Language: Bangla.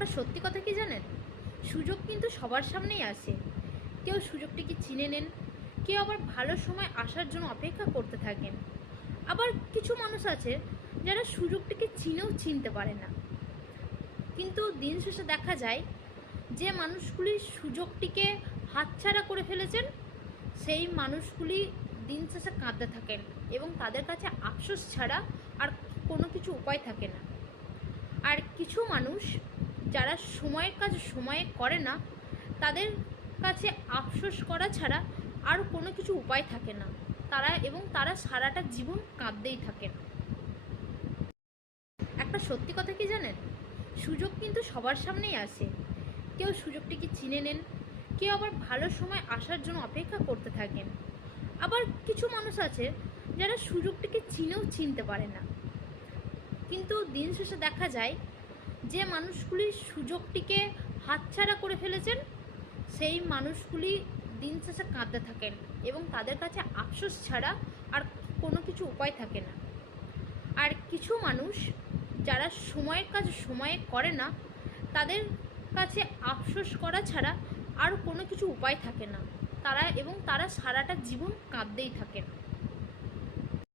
একটা সত্যি কথা কি জানেন, সুযোগ কিন্তু সবার সামনেই আসে। কেউ সুযোগটিকে চিনে নেন, কেউ আবার ভালো সময় আসার জন্য অপেক্ষা করতে থাকেন। আবার কিছু মানুষ আছে যারা সুযোগটিকে চিনেও চিনতে পারে না। কিন্তু দিন শেষে দেখা যায় যে মানুষগুলি সুযোগটিকে হাতছাড়া করে ফেলেছেন, সেই মানুষগুলি দিন শেষে কাঁদতে থাকেন এবং তাদের কাছে আফসোস ছাড়া আর কোনো কিছু উপায় থাকে না। আর কিছু মানুষ যারা সময়ের কাজ সময়ে করে না, তাদের কাছে আফসোস করা ছাড়া আর কোনো কিছু উপায় থাকে না। তারা সারাটা জীবন কাঁদতেই থাকেন। একটা সত্যি কথা কি জানেন, সুযোগ কিন্তু সবার সামনেই আসে। কেউ সুযোগটিকে চিনে নেন, কেউ আবার ভালো সময় আসার জন্য অপেক্ষা করতে থাকেন। আবার কিছু মানুষ আছে যারা সুযোগটিকে চিনেও চিনতে পারে না। কিন্তু দিন শেষে দেখা যায় যে মানুষগুলি সুযোগটিকে হাতছাড়া করে ফেলেছেন, সেই মানুষগুলি দিন শেষে কাঁদতে থাকেন এবং তাদের কাছে আফসোস ছাড়া আর কোনো কিছু উপায় থাকে না। আর কিছু মানুষ যারা সময়ের কাজ সময়ে করে না, তাদের কাছে আফসোস করা ছাড়া আর কোনো কিছু উপায় থাকে না। তারা সারাটা জীবন কাঁদতেই থাকেন।